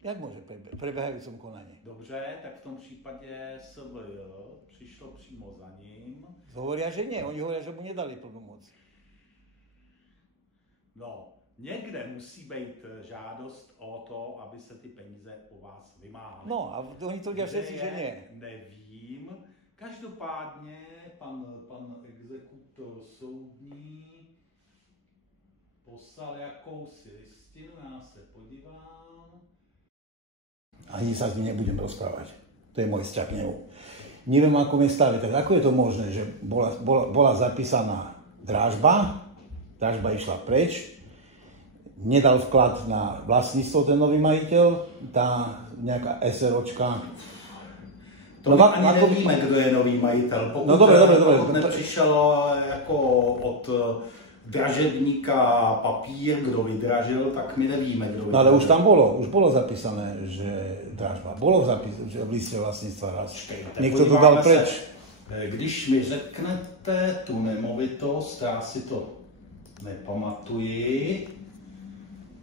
Jak môže prebiehajúcom konaní? Dobře, tak v tom případě SVJ přišlo přímo za ním. Hovoria, že nie. Oni hovoria, že mu nedali plnú moc. No, někde musí být žádost o to, aby se ty peníze po vás vymáhaly. No a oni tvrdia všetci, že nie. Nevím. Každopádně pan exekutor soudní poslal jakousi listinu, já se podívám. Ani sa s ním nebudem rozprávať. To je môj vzťah k nemu. Neviem, ako mi staví. Tak ako je to možné, že bola zapísaná dražba išla preč, nedal vklad na vlastníctvo ten nový majiteľ, tá nejaká SROčka. To no, ani nevíme, kdo je nový majitel. Pokud nepřišel jako od dražebníka papír, kdo vydražil, tak my nevíme, kdo vydražil. No ale už bolo zapísané, že dražba. Bolo zapísané, že v liste vlastníctva raz. Niekto to dal preč. Když mi řeknete tu nemovitost, já si to nepamatuji,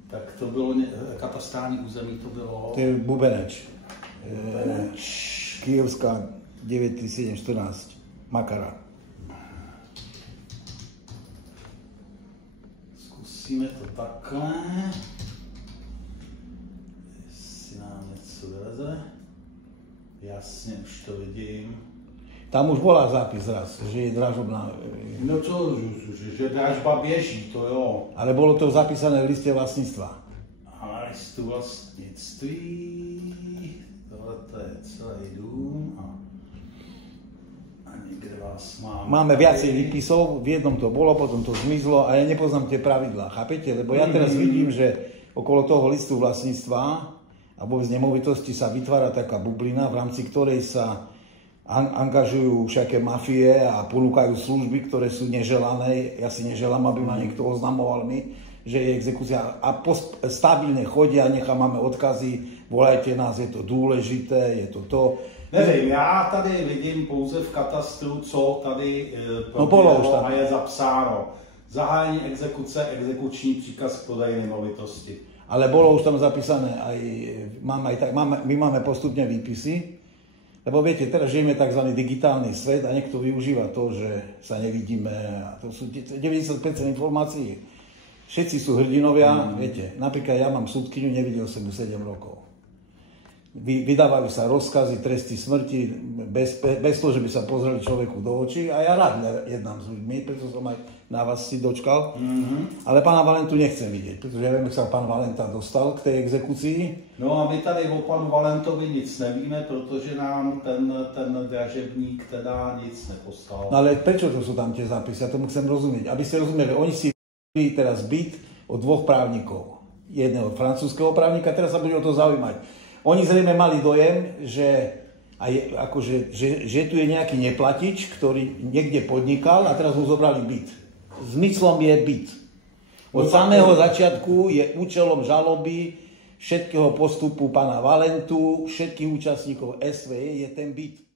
tak to bylo katastrální území, to bylo... To je Bubeneč. Kyjevská 93714 Makara. Zkusíme to takhle. Jestli nám něco vyleze. Jasně, už to vidím. Tam už bola zápis raz, že je dražobná. No čo, že dražba běží, to jo. Ale bolo to zapísané v liste vlastníctva. A listu vlastnictví, tohle je celý dům a niekde vás mám. Máme viacej výpisov, v jednom to bolo, potom to zmizlo a ja nepoznám tie pravidlá, chápete? Lebo ja teraz vidím, že okolo toho listu vlastníctva a vôbec nemovitosti sa vytvára taká bublina, v rámci ktorej sa angažujú všaké mafie a ponúkajú služby, ktoré sú neželané. Ja si neželám, aby ma niekto oznamoval mi, že je exekúcia. A stabilne chodia, máme odkazy, volajte nás, je to dôležité, je to to. Nevím, já tady vidím pouze v katastru, co tady proběhlo a je zapsáno. Zahájení exekuce, exekuční příkaz k prodeji nemovitosti. Ale bolo už tam zapísané aj my máme postupne výpisy. Lebo viete, teraz žijeme tzv. Digitálny svet a niekto využíva to, že sa nevidíme. A to sú 90% informácií. Všetci sú hrdinovia, viete. Napríklad ja mám súdkyňu, nevidel som ju 7 rokov. Vydávajú sa rozkazy, tresty smrti, bez toho, že by sa pozreli človeku do očí. A ja rád jednám s ľuďmi, preto som aj na vás si dočkal. Ale pána Valentu nechcem vidieť, pretože ja viem, jak sa pán Valenta dostal k tej exekúcii. No a my tady o panu Valentovi nic nevíme, protože nám ten dražebník teda nic neposlal. No ale prečo to sú tam tie zápisy? Ja tomu chcem rozumieť. Aby ste rozumeli, oni si teraz byt od dvoch právnikov. Jedného francúzského právnika, teraz sa bude o to zaujímať. Oni zrejme mali dojem, že tu je nejaký neplatič, ktorý niekde podnikal a teraz mu zobrali byt. Zmyslom je byt. Od samého začiatku je účelom žaloby všetkého postupu pána Valentu, všetkých účastníkov SVJ je ten byt.